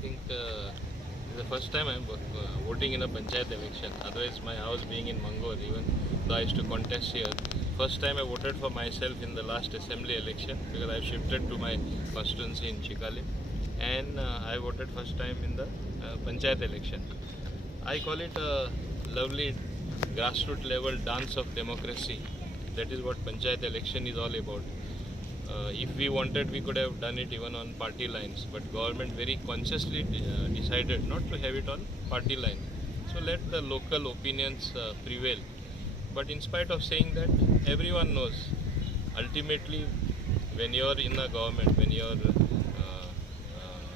think it's the first time I'm voting in a Panchayat election. Otherwise, my house being in Mangalore, even though I used to contest here, first time I voted for myself in the last assembly election because I've shifted to my constituency in Chikali, and I voted first time in the Panchayat election. I call it a lovely grassroots level dance of democracy. That is what Panchayat election is all about. If we wanted, we could have done it even on party lines, but government very consciously decided not to have it on party lines. So let the local opinions prevail. But in spite of saying that, everyone knows ultimately when you are in the government, when you are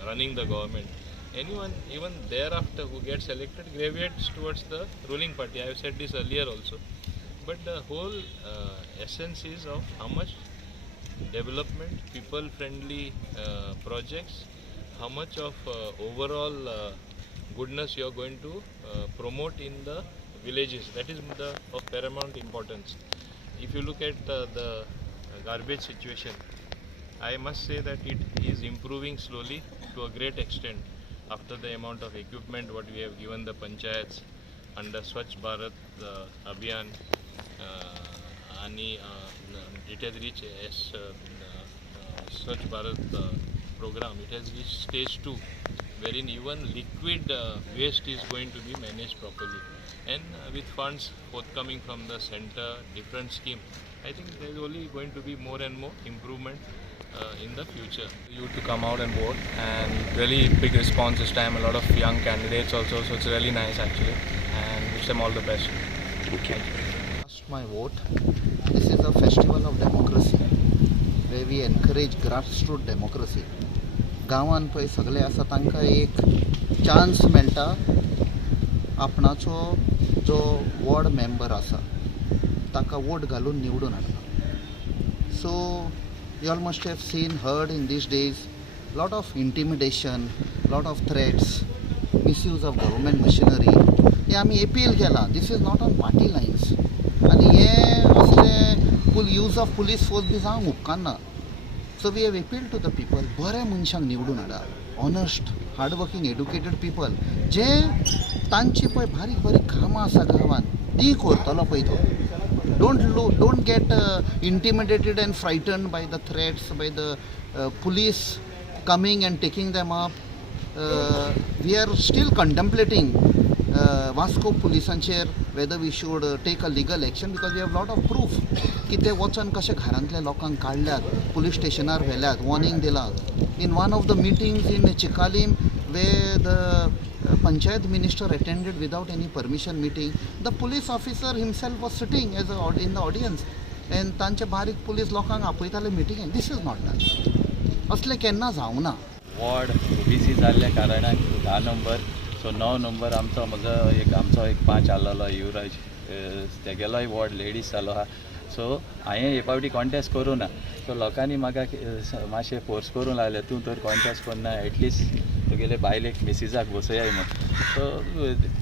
running the government, anyone even thereafter who gets elected gravitates towards the ruling party. I have said this earlier also. But the whole essence is of how much development, people-friendly projects, how much of overall goodness you are going to promote in the villages. That is of paramount importance. If you look at the garbage situation, I must say that it is improving slowly to a great extent after the amount of equipment what we have given the panchayats under Swachh Bharat Abhiyan. And it has reached Swachh Bharat program. It has reached stage 2, wherein even liquid waste is going to be managed properly. And with funds forthcoming from the center, different scheme, I think there is only going to be more and more improvement in the future. You to come out and vote, and really big response this time. A lot of young candidates also, so it's really nice actually, and wish them all the best. Okay. My vote. This is a festival of democracy where we encourage grassroots democracy. गांवान पळय सगळे आसा तांकां एक chance मेळटा आपणाचो जो ward member आसा ताका वोट घालून निवडून हाडटा. सो you all must have seen, heard in these days, lot of intimidation, lot of threats, misuse of government machinery. हे आमी appeal केला. This is not on party lines. आणि हे असले यूज ऑफ पुलीस फोर्स बी जावंक उपकारना. So we have appeal to the people, बरे मनशांक निवडून हाडा, honest hard working educated people, जे तांची पळय बारीक बारीक कामां आसा गांवान ती करतलो पळय तो. Don't get intimidated and frightened by the threats, by the police coming and taking them up. We are still contemplating Vasco polisancher whether we should take a legal action, because we have lot of proof की ते वचन कशे घरांतल्या लोकांक काडल्यात, police स्टेशनार व्हेल्यात, warning दिलात. In one of the meetings in Chikalim where the Panchayat minister attended without any permission meeting, the police officer himself was sitting as in the audience, and तांचे बारीक पुलीस लोकांक आपयताले मिटिंगेक. This is not done. असले केन्ना जावंक ना. Ward OBC जाल्ल्या कारणान 10 नंबर, सो 9 नंबर आमचो एक 5 आसलेलो युवराज, तेगेलोय वॉर्ड लेडीज जालो आहा. सो हांवें हे फावटी कॉन्टेस्ट करूं ना. सो लोकांनी म्हाका मातशें फोर्स करूंक लागले, तूं तर कॉन्टेस्ट करना, एटलीस्ट तुगेले बायलेक मिसिसाक बसयाय म्हूण. So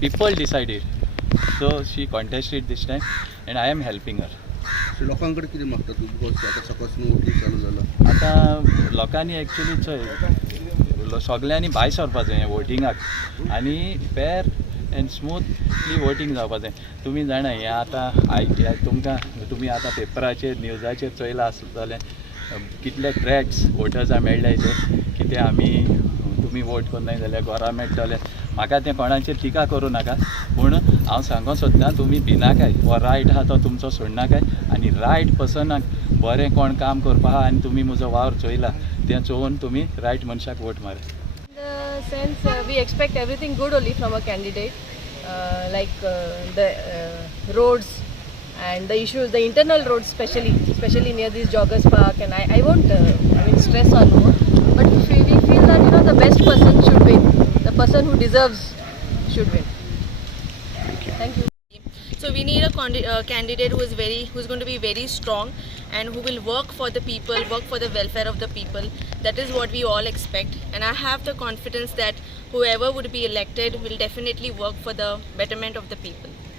people decided, so she contested this time and I am helping her. लोकां कडेन कितें मागता तूं? बिकॉज आतां सकाळसून वोटींग चालू जाला. आतां लोकांनी एक्चुली चोय सगल्यांनी भायर सरपा जाय वोटिंगाक, आनी फेर एंड स्मूथली वोटींग जावपा जाय. तुमी जाणा हें आतां तुमी आतां पेपराचेर न्यूजाचेर चोयलां आसतलें कितले ट्रॅक्स वोटर्सां मेळ्ळाय ते, कितें आमी तुमी वोट करनाय जाल्यार घरा मेळटले. म्हाका तें कोणाचेर टिका करूं नाका, पूण हांव सांगूंक सोदतां तुमी भिनाकाय, हो रायट आहा तो तुमचो सोडनाकाय, आनी रायट पर्सनाक बरें कोण काम करपा आहा आनी तुमी म्हजो वावर चोयला तें चोवन तुमी रायट मनशाक वोट मारा. Since we expect everything good only from a candidate, like the roads and the issues, the internal roads especially near this joggers park, and I won't stress on more, but we feel that the best person should win, the person who deserves should win. Thank you. So we need a candidate who's going to be very strong and who will work for the people, work for the welfare of the people. That is what we all expect, and I have the confidence that whoever would be elected will definitely work for the betterment of the people.